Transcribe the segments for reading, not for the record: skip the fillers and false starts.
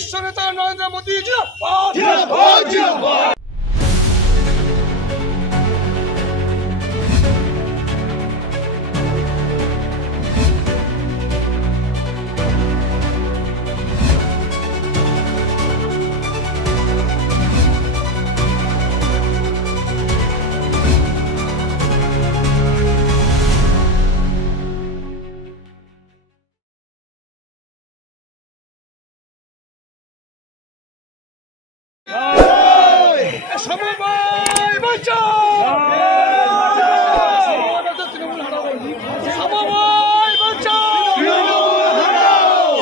বিশ্ব নেতা নরেন্দ্র মোদী সমবায় বাঁচাও, তৃণমূল হারাও, সমবায় বাঁচাও,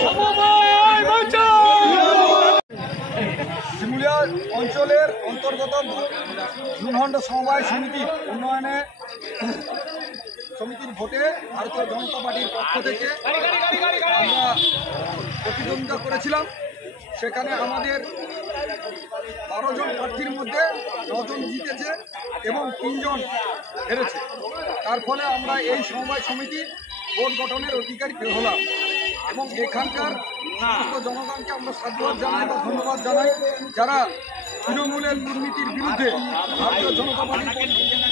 সমবায় বাঁচাও। শিমুলিয়া অঞ্চলের অন্তর্গত ঝুনহন্ড সমবায় সমিতির উন্নয়নে সমিতির ভোটে ভারতীয় জনতা পার্টির পক্ষ থেকে আমরা প্রতিদ্বন্দ্বিতা করেছিলাম। সেখানে আমাদের 12 জন প্রার্থীর মধ্যে 9 জন জিতেছে এবং 3 জন হেরেছে। তার ফলে আমরা এই সমবায় সমিতি ভোট গঠনের অধিকারী হলাম এবং এখানকার সমস্ত জনগণকে আমরা সাধুবাদ জানাই বা ধন্যবাদ জানাই যারা তৃণমূলের দুর্নীতির বিরুদ্ধে ভারতীয় জনতা পার্টির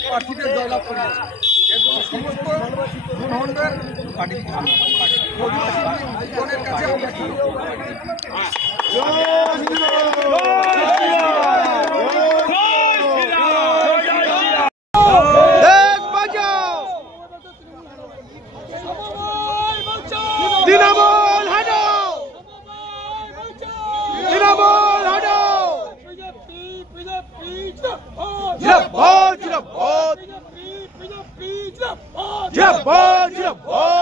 প্রার্থীদের জয়লাভ করেছে। এর জন্য সমস্ত ঝুনহন্ডের অধিবাসীগণের কাছে আমরা তৃণমূল হাটাও, তৃণমূল হাটাও, জিরাবাদ জিরাবাদ জিরাবাদ জিরাবাদ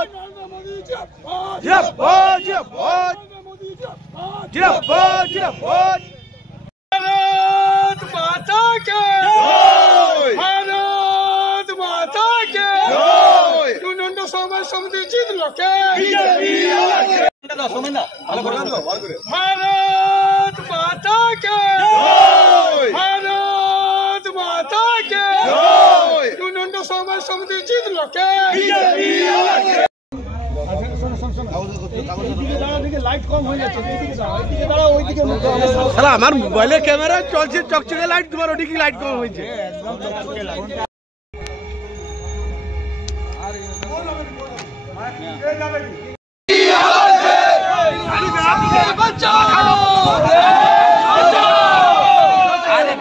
জিরাবাদ জিরাবাদ জিরাবাদ জিরাবাদ। भारत माता के भारत माता के ঝুনহন্ড সমবায় সমিতি জিতলো কে? भारत माता के भारत माता के ঝুনহন্ড সমবায় সমিতি জিতলো কে? আমার মোবাইলের ক্যামেরা চলছে চকচকে লাইট, তোমার ওদিকে লাইট কম হয়েছে।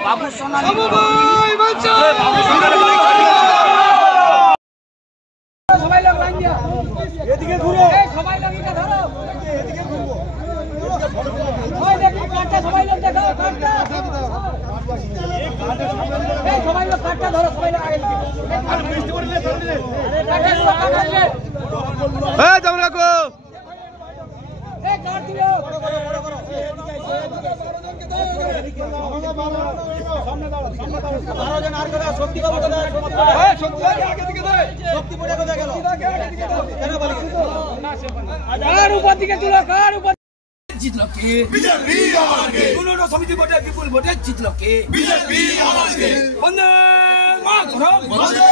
বাবু সোনা সবাই লোক লাইন দিয়া এদিকে ঘুরো, সবাই লোক এটা ধরো, এদিকে ঘুরবো, ওই দেখো কাটটা, সবাই লোক দেখো কাটটা, এই সবাই লোক কাটটা ধরো, সবাই লোক আগে দিকে আর মিষ্টি করে লে ধরে লে, আরে কাটটা কাটলে এই তোমরা রাখো, এই কাট দিও, সামনে দাও, সামনে দাও, 12 জন আর করে শক্তি বাবু দাও, এই শক্তি আগে দিকে দাও, শক্তি পড়ে কোথায় গেল, কেন বলি আর উপর দিকে তুলো, কার উপর জিতলো কে? বিজেপি আমাকে। ঝুনহন্ড সমিতি ভোটে বিপুল ভোটে জিতলো কে? বিজেপি আমাকে। বন্দে মাতরম, বন্দে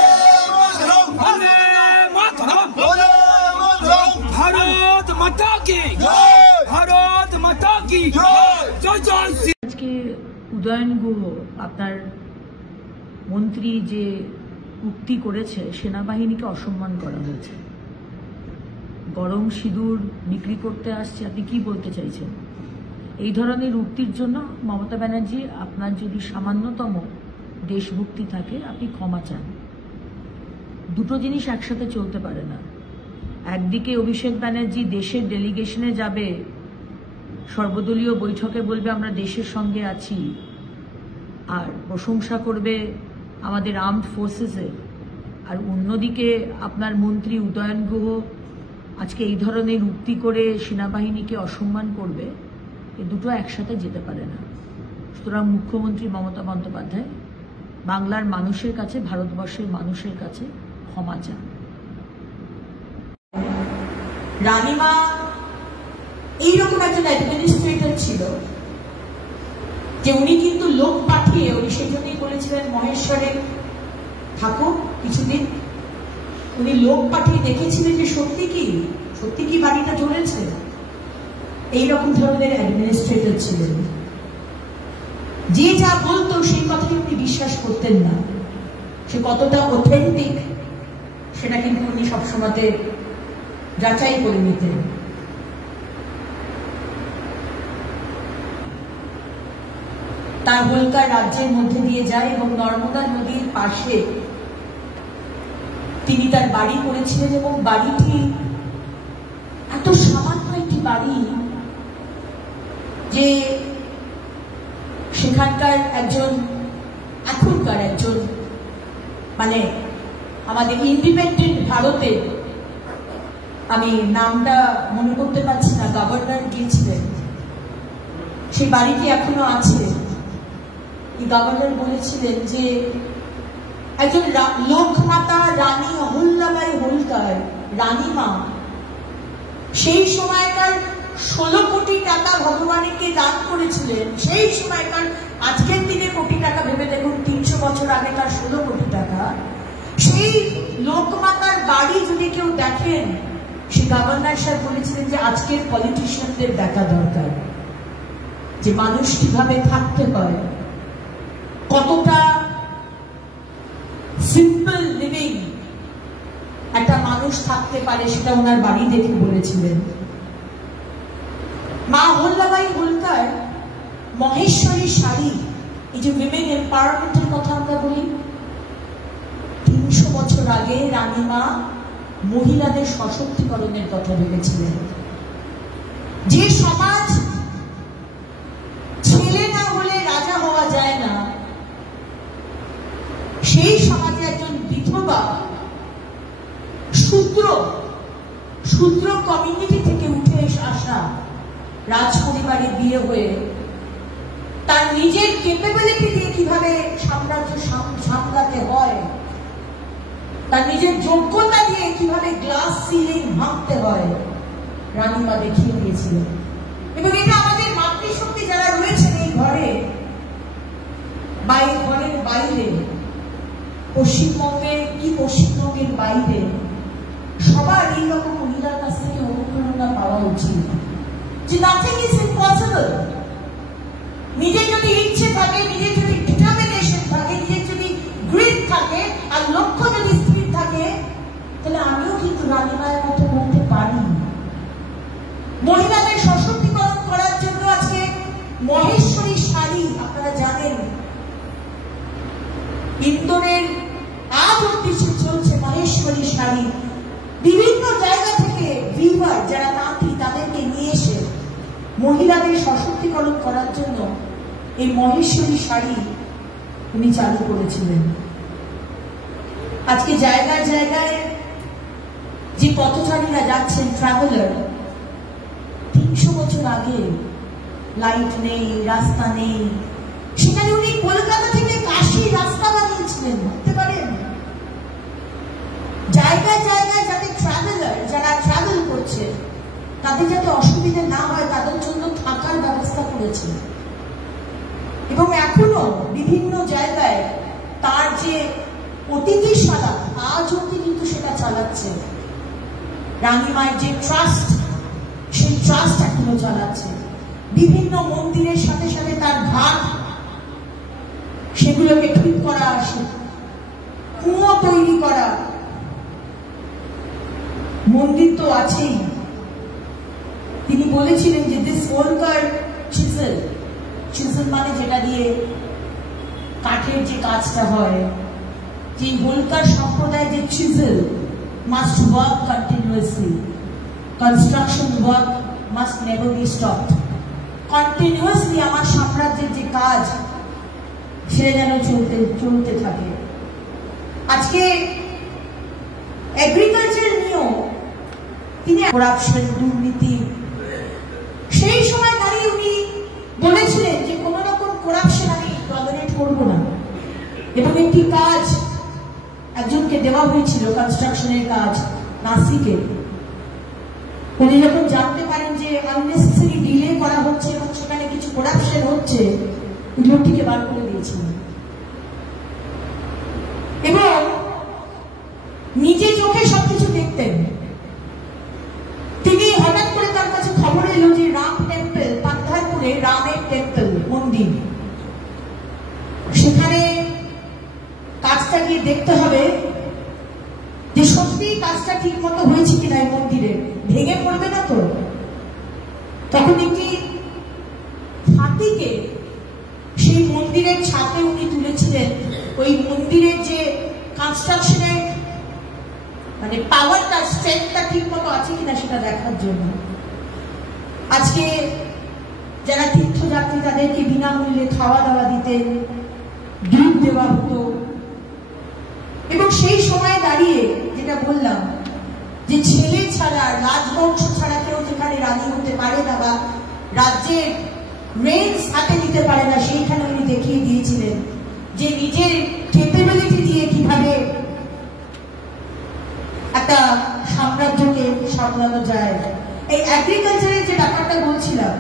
মাতরম, বন্দে মাতরম, বন্দে মাতরম। ভারত মাতা কি জয়, ভারত মাতা কি জয়, জয় জয়। আজকে উদয়ন গুহ আপনার মন্ত্রী যে উক্তি করেছে, সেনাবাহিনীকে অসম্মান করা হয়েছে, গরম সিঁদুর বিক্রি করতে আসছে, আপনি কি বলতে চাইছেন? এই ধরনের উক্তির জন্য মমতা ব্যানার্জি, আপনার যদি সামান্যতম দেশভক্তি থাকে আপনি ক্ষমা চান। দুটো জিনিস একসাথে চলতে পারে না। একদিকে অভিষেক ব্যানার্জি দেশের ডেলিগেশনে যাবে, সর্বদলীয় বৈঠকে বলবে আমরা দেশের সঙ্গে আছি, আর প্রশংসা করবে আমাদের আর্মড ফোর্সেসের, আর অন্যদিকে আপনার মন্ত্রী উদয়ন গুহ আজকে এই ধরনের উক্তি করে সেনাবাহিনীকে অসম্মান করবে। এই দুটো একসাথে যেতে পারে না। সুতরাং মুখ্যমন্ত্রী মমতা বন্দ্যোপাধ্যায় বাংলার মানুষের কাছে, ভারতবর্ষের মানুষের কাছে ক্ষমা চান। রানীমা এইরকম একজন অ্যাডমিনিস্ট্রেটর ছিল যে উনি কিন্তু লোক পাঠিয়ে, উনি সেজন্যই বলেছিলেন মহেশ্বরে থাকুক কিছুদিন, উনি লোক পাঠিয়ে দেখেছিলেন যে সত্যি কি বাড়িটা জ্বলেছে। এইরকম ধরনের অ্যাডমিনিস্ট্রেটর ছিলেন। যে যা বলতো সেই কথাই উনি বিশ্বাস করতেন না। সে কতটা অথেন্টিক সেটা কিন্তু উনি সবসময় যাচাই করে নিতেন। তার হোলকার রাজ্যের মধ্যে দিয়ে যায় এবং নর্মদা নদীর পাশে তিনি তার বাড়ি করেছিলেন এবং বাড়িটি এত সামান্য একটি বাড়ি যে সেখানকার এখনকার একজন মানে আমাদের ইন্ডিপেন্ডেন্ট ভারতে, আমি নামটা মনে করতে পারছি না, গভর্নর গিয়েছিলেন, সেই বাড়িটি এখনো আছে। গভর্নর বলেছিলেন যে একজন লোকমাতা রানী অহল্যাবাই হোলকার, রানীমা, সেই সময়কার 16 কোটি টাকা ভগবানকে দান করেছিলেন। সেই সময়কার, আজকের দিনে কোটি টাকা ভেবে দেখুন, 300 বছর আগেকার 16 কোটি টাকা। সেই লোকমাতার বাড়ি যদি কেউ দেখেন, সে গভর্নর সাহেব বলেছিলেন যে আজকের পলিটিশিয়ানদের দেখা দরকার, যে মানুষ কিভাবে থাকতে হয়, কতটা সিম্পল লিভিং একটা মানুষ থাকতে পারে, সেটা ওনার বাড়ি দেখে বলেছিলেন। মা অহল্যাবাই হোলকার মহেশ্বরী শাড়ি, এই যে উইমেন এম্পাওয়ারমেন্টের কথা আমরা বলি, 300 বছর আগে রানীমা মহিলাদের সশক্তিকরণের কথা ভেবেছিলেন। যে সমাজ ছেলে না হলে রাজা হওয়া যায় না, সেই সমাজে একজন বিধবা শূদ্র কমিউনিটি থেকে উঠে আসা, রাজ পরিবারে বিয়ে হয়ে তার নিজের ক্যাপাবিলিটি দিয়ে কিভাবে সাম্রাজ্য সামলাতে হয়, তার নিজের যোগ্যতা দিয়ে কিভাবে গ্লাস সিলিং ভাঙতে হয়, রানীমা দেখিয়ে দিয়েছিলেন। এবং এটা আমাদের মাতৃশক্তি যারা রয়েছেন এই ঘরের বাইরে, পশ্চিমবঙ্গের বাইরে, সবার এইরকম মহিলার কাছ থেকে অনুপ্রেরণা পাওয়া উচিত যে নাথিং ইজ ইম্পসিবল। নিজের যদি ইচ্ছে থাকে, নিজের যদি ডিটারমিনেশন থাকে, নিজের যদি গ্রিড থাকে, আর লক্ষ্য যদি স্থির থাকে, তাহলে আমিও কিন্তু রানীমায়ের মতো বলতে পারি। মহিলাদের সশক্তিকরণ করার জন্য আজকে মহেশ্বরী শাড়ি, আপনারা জানেন ইন্দোরের আজ অব্দি চলছে মহেশ্বরী শাড়ি। বিভিন্ন জায়গা থেকে ভিউয়ার যারা নাতি, তাদেরকে নিয়ে এসে মহিলাদের সশক্তিকরণ করার জন্য এই মহেশ্বরী শাড়ি উনি চালু করেছিলেন। আজকে জায়গায় জায়গায় যে পথচারীরা যাচ্ছেন, ট্রাভেলার, 300 বছর আগে লাইট নেই, রাস্তা নেই, সেখানে উনি কলকাতা থেকে কাশী রাস্তা বানিয়েছিলেন, ভাবতে পারেন। জায়গায় জায়গায় যাতে ট্রাভেলার, যারা ট্রাভেল করছে, তাদের যাতে অসুবিধা না হয়, তাদের জন্য থাকার ব্যবস্থা করেছেন। এবং এখনো বিভিন্ন জায়গায় তার যে অতিথিশালা, আজ অব্দি কিন্তু সেটা চালাচ্ছে। রানীমায়ের যে ট্রাস্ট, সেই ট্রাস্ট এখনো চালাচ্ছে। বিভিন্ন মন্দিরের সাথে সাথে তার ঘাট, সেগুলোকে ঠিক করা, কুয়ো তৈরি করা, মন্দির তো আছেই। তিনি বলেছিলেন যে দিস হোলকার চিজেল মানে যেটা দিয়ে কাঠের যে কাজটা হয়, যে হোলকার সম্প্রদায় যে chisel must work continuously, construction work must never be stopped. Continuously আমার সাম্রাজ্যের যে কাজ, সেটা যেন চলতে থাকে। আজকে এগ্রিকালচার নিয়েও তিনি করাপশন, দুর্নীতি, সেই সময় দাঁড়িয়ে উনি বলেছিলেন যে কোন রকম করাপশন আমি টলারেট করব না। এবং একটি কাজ একজনকে দেওয়া হয়েছিল, কনস্ট্রাকশনের কাজ, নাসিকে। উনি যখন জানতে পারেন যে আননেসেসারি ডিলে করা হচ্ছে এবং সেখানে কিছু করাপশন হচ্ছে, লোকটিকে বার করে দিয়েছিলেন। এবং নিজে চোখে সবকিছু দেখতেন। তিনি হঠাৎ করে তার কাছে খবর এলো যে রাম গিয়ে দেখতে হবে যে সত্যি কাজটা ঠিক মতো হয়েছে কিনা এই মন্দিরে, ভেঙে পড়বে না তো। তখন একটি হাতিকে সেই মন্দিরের ছাদে উনি তুলেছিলেন, ওই মন্দিরের যে কনস্ট্রাকশনের মানে পাওয়ারটা, স্ট্রেংথটা ঠিক মতো আছে কিনা সেটা দেখার জন্য। আজকে যারা তীর্থযাত্রী তাদেরকে বিনামূল্যে খাওয়া দাওয়া দিতেন, দুধ দেওয়া হতো, এবং সেই সময় দাঁড়িয়ে যেটা বললাম যে ছেলে ছাড়া, রাজবংশ ছাড়া কেউ যেখানে রানী হতে পারে না বা রাজ্যের রেঞ্জ হাতে নিতে পারে না, সেইখানে উনি দেখিয়ে দিয়েছিলেন যে নিজের ক্যাপাবিলিটি দিয়ে কিভাবে একটা সাম্রাজ্যকে সামলানো যায়। এই এগ্রিকালচারের যে ব্যাপারটা বলছিলাম,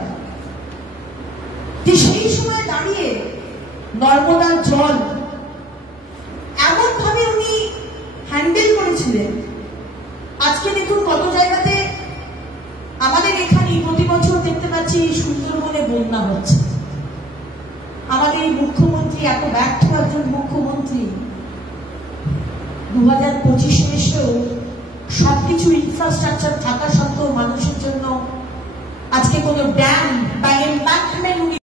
যে সেই সময় দাঁড়িয়ে নর্মদার জল এমন ভাবে উনি হ্যান্ডেল করেছিলেন। আজকে দেখুন কত জায়গাতে আমাদের এখানে প্রতি বছর দেখতে পাচ্ছি সুন্দরবনে বন্যা হচ্ছে। আমাদের মুখ্যমন্ত্রী এত ব্যর্থ একজন মুখ্যমন্ত্রী, 2025 এসেও সবকিছু ইনফ্রাস্ট্রাকচার থাকা সত্ত্বেও মানুষের জন্য আজকে কোনো ড্যাম বা এম্বাঙ্কমেন্ট উনি